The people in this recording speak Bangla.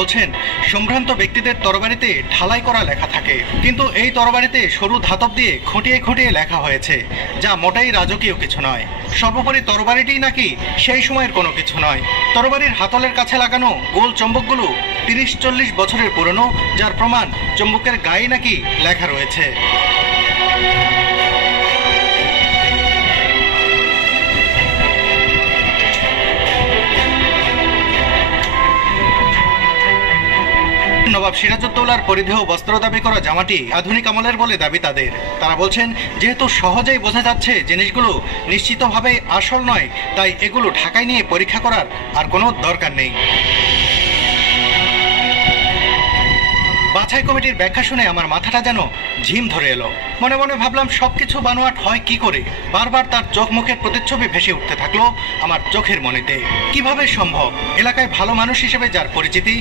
বলছেন সম্ভ্রান্ত ব্যক্তিদের তরবারিতে ঢালাই করা লেখা থাকে, কিন্তু এই তরবারিতে সরু ধাতব দিয়ে খুঁটিয়ে খুঁটিয়ে লেখা হয়েছে, যা মোটেই রাজকীয় কিছু নয়। সর্বোপরি তরবারিটি নাকি সেই সময়ের কোনো কিছু নয়। তরবারির হাতলের কাছে লাগানো গোল চম্বকগুলো 30-40 বছরের পুরনো, যার প্রমাণ চম্বকের গায়ে নাকি লেখা রয়েছে। নবাব সিরাজউদ্দৌলার পরিধেয় বস্ত্র দাবি করা জামাটি আধুনিক আমলের বলে দাবি তাদের। তারা বলছেন, যেহেতু সহজেই বোঝা যাচ্ছে জিনিসগুলো নিশ্চিতভাবে আসল নয়, তাই এগুলো ঢাকায় নিয়ে পরীক্ষা করার আর কোনো দরকার নেই। বাছাই কমিটির ব্যাখ্যা শুনে আমার মাথাটা যেন ঝিম ধরে এলো। মনে মনে ভাবলাম, সবকিছু বানোয়াট হয় কি করে? বারবার তার চোখ মুখের প্রতিচ্ছবি ভেসে উঠতে থাকলো আমার চোখের মনেতে। কিভাবে সম্ভব? এলাকায় ভালো মানুষ হিসেবে যার পরিচিতি,